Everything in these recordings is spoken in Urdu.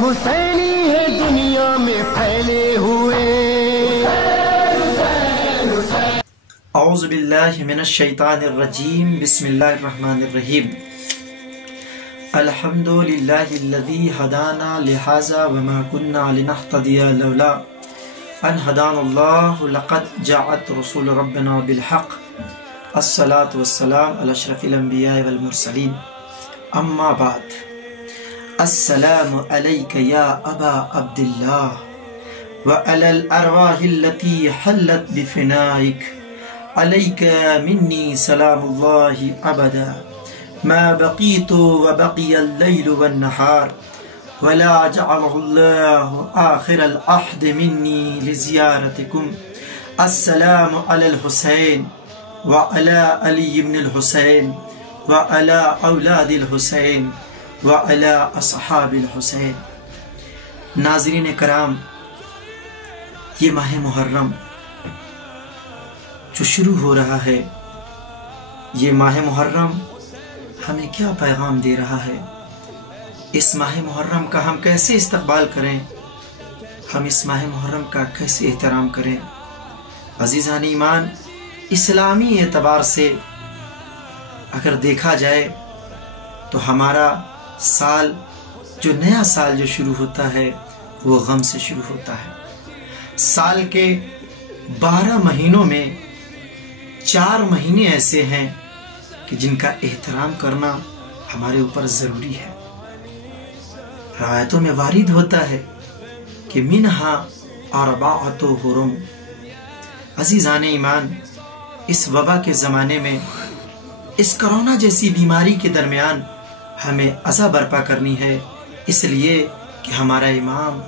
حسینی ہے دنیا میں پھیلے ہوئے. اعوذ باللہ من الشیطان الرجیم. بسم اللہ الرحمن الرحیم. الحمد للہ الذی ہدانا لہذا وما كنا لنہتدی لولا ان ہدانا اللہ لقد جاءت رسول ربنا بالحق. الصلاة والسلام علی اشرف الانبیاء والمرسلین. اما بعد. السلام علیک یا ابا عبداللہ وعلی الارواح التي حلت بفنائک. علیک منی سلام اللہ ابدا ما بقیت وبقی اللیل والنہار ولا جعلہ اللہ آخر العہد منی لزیارتکم. السلام علی الحسین وعلی علی بن الحسین وعلی اولاد الحسین وعلی اصحاب الحسین. ناظرین کرام، یہ ماہ محرم جو شروع ہو رہا ہے، یہ ماہ محرم ہمیں کیا پیغام دے رہا ہے؟ اس ماہ محرم کا ہم کیسے استقبال کریں؟ ہم اس ماہ محرم کا کیسے احترام کریں؟ عزیزان ایمان، اسلامی اعتبار سے اگر دیکھا جائے تو ہمارا سال، جو نیا سال جو شروع ہوتا ہے، وہ غم سے شروع ہوتا ہے. سال کے 12 مہینوں میں 4 مہینے ایسے ہیں کہ جن کا احترام کرنا ہمارے اوپر ضروری ہے. روایتوں میں وارد ہوتا ہے کہ منہا اربعۃ حرم. عزیزان ایمان، اس وبا کے زمانے میں، اس کرونا جیسی بیماری کے درمیان ہمیں عزا برپا کرنی ہے، اس لیے کہ ہمارا امام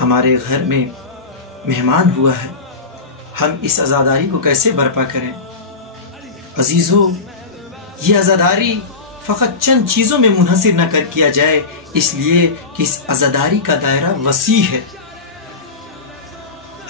ہمارے گھر میں مہمان ہوا ہے. ہم اس عزاداری کو کیسے برپا کریں؟ عزیزو، یہ عزاداری فقط چند چیزوں میں منحصر نہ کیا جائے، اس لیے کہ اس عزاداری کا دائرہ وسیع ہے.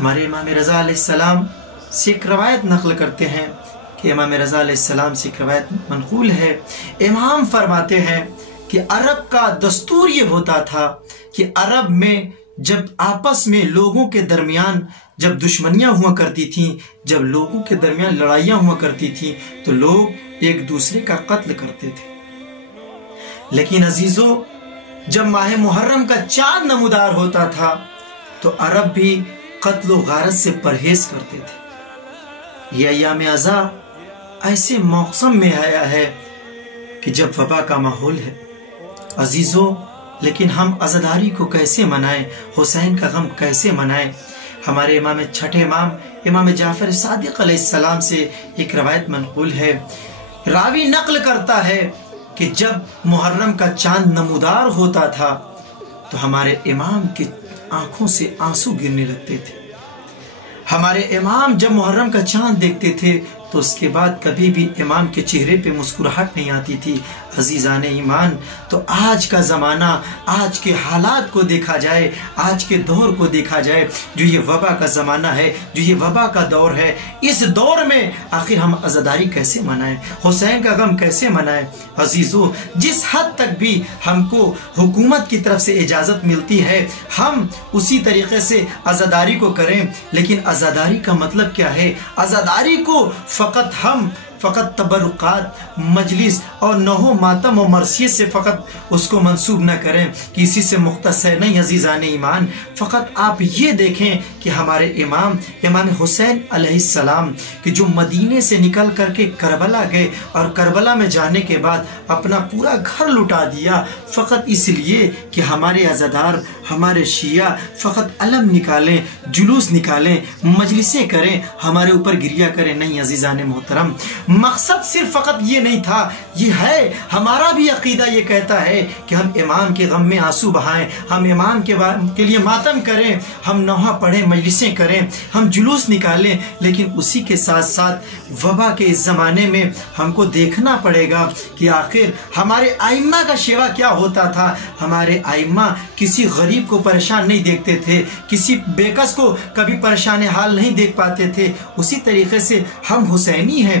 ہمارے امام رضا علیہ السلام سے ایک روایت نقل کرتے ہیں کہ امام رضا علیہ السلام سے ایک روایت منقول ہے. امام فرماتے ہیں کہ عرب کا دستور یہ ہوتا تھا کہ عرب میں جب آپس میں لوگوں کے درمیان جب دشمنیاں ہوا کرتی تھیں، جب لوگوں کے درمیان لڑائیاں ہوا کرتی تھیں، تو لوگ ایک دوسرے کا قتل کرتے تھے. لیکن عزیزو، جب ماہ محرم کا چاند نمودار ہوتا تھا تو عرب بھی قتل و غارت سے پرہیز کرتے تھے. یہ ایام عزا ایسے موسم میں آیا ہے کہ جب وبا کا ماحول ہے. عزیزو، لیکن ہم عزاداری کو کیسے منائیں؟ حسین کا غم کیسے منائیں؟ ہمارے امام چھٹے امام امام جعفر صادق علیہ السلام سے ایک روایت منقول ہے. راوی نقل کرتا ہے کہ جب محرم کا چاند نمودار ہوتا تھا تو ہمارے امام کی آنکھوں سے آنسو گرنے لگتے تھے. ہمارے امام جب محرم کا چاند دیکھتے تھے تو اس کے بعد کبھی بھی امام کے چہرے پہ مسکراہٹ نہیں آتی تھی. عزیزان ایمان، تو آج کا زمانہ، آج کے حالات کو دیکھا جائے، آج کے دور کو دیکھا جائے، جو یہ وبا کا زمانہ ہے، جو یہ وبا کا دور ہے، اس دور میں آخر ہم عزاداری کیسے منائیں؟ حسین کا غم کیسے منائیں؟ عزیزو، جس حد تک بھی ہم کو حکومت کی طرف سے اجازت ملتی ہے، ہم اسی طریقے سے عزاداری کو کریں. لیکن عزاداری کا مطلب کیا ہے؟ عزاداری کو فقط تبرکات، مجلس اور نوح و ماتم و مرثیت سے فقط اس کو منسوب نہ کریں، کسی سے مختص ہے نہیں. عزیزان ایمان، فقط آپ یہ دیکھیں کہ ہمارے امام حسین علیہ السلام کہ جو مدینے سے نکل کر کے کربلا گئے اور کربلا میں جانے کے بعد اپنا پورا گھر لٹا دیا، فقط اس لیے کہ ہمارے عزادار، ہمارے شیعہ فقط علم نکالیں، جلوس نکالیں، مجلسیں کریں، ہمارے اوپر گریہ کریں. نہیں عزیزان محترم، مقصد صرف فقط یہ نہیں تھا. یہ ہے، ہمارا بھی عقیدہ یہ کہتا ہے کہ ہم امام کے غم میں آنسو بہائیں، ہم امام کے لیے ماتم کریں، ہم نوحہ پڑھیں، مجلسیں کریں، ہم جلوس نکالیں. لیکن اسی کے ساتھ ساتھ وبا کے اس زمانے میں ہم کو دیکھنا پڑے گا کہ آخر ہمارے ائمہ کا شیوا کیا ہوتا تھا. ہمارے ائمہ کسی غریب کو پریشان نہیں دیکھتے تھے، کسی بےکس کو کبھی پریشان حال نہیں دیکھ پاتے تھے. اسی طریقے سے ہم حسینی ہیں،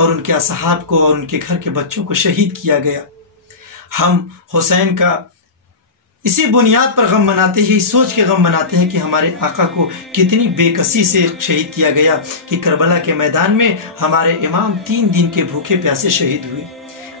اور ان کے اصحاب کو اور ان کے گھر کے بچوں کو شہید کیا گیا۔ ہم حسین کا اسی بنیاد پر غم مناتے ہیں، سوچ کے غم مناتے ہیں کہ ہمارے آقا کو کتنی بے کسی سے شہید کیا گیا کہ کربلا کے میدان میں ہمارے امام 3 دن کے بھوکے پیاسے شہید ہوئے۔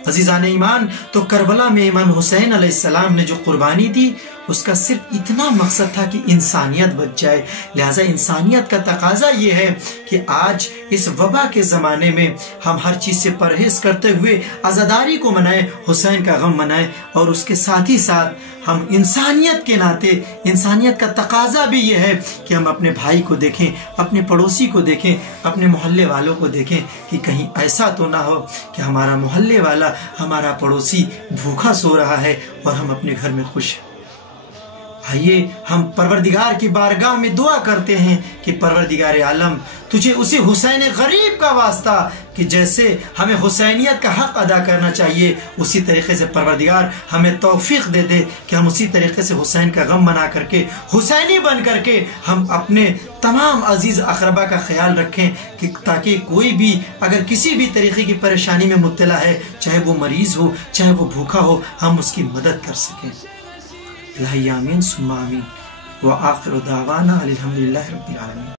عزیزان ایمان، تو کربلا میں امام حسین علیہ السلام نے جو قربانی دی اس کا صرف اتنا مقصد تھا کہ انسانیت بچ جائے۔ لہٰذا انسانیت کا تقاضا یہ ہے کہ آج اس وبا کے زمانے میں ہم ہر چیز سے پرہیز کرتے ہوئے عزاداری کو منائیں، حسین کا غم منائیں، اور اس کے ساتھ ہی ساتھ ہم انسانیت کے ناطے، انسانیت کا تقاضا بھی یہ ہے کہ ہم اپنے بھائی کو دیکھیں، اپنے پڑوسی کو دیکھیں، اپنے محلے والوں کو دیکھیں کہ کہیں ایسا تو نہ ہو کہ ہمارا محلے والا، ہمارا پڑوسی بھوکا سو رہا ہے اور ہم اپنے گھر میں خوش ہیں۔ آئیے ہم پروردگار کی بارگاہ میں دعا کرتے ہیں کہ پروردگار عالم، تجھے اسی حسین غریب کا واسطہ کہ جیسے ہمیں حسینیت کا حق ادا کرنا چاہیے، اسی طریقے سے پروردگار ہمیں توفیق دے دے کہ ہم اسی طریقے سے حسین کا غم منا کر کے، حسینی بن کر کے ہم اپنے تمام عزیز اقربا کا خیال رکھیں کہ تاکہ کوئی بھی اگر کسی بھی طریقے کی پریشانی میں مبتلا ہے، چاہے وہ مریض ہو، چاہے وہ بھوکا ہو، ہم اس کی مدد کر سکیں۔ الہی آمین ثم آمین، وآخر دعوانا الحمدللہ رب العالمین۔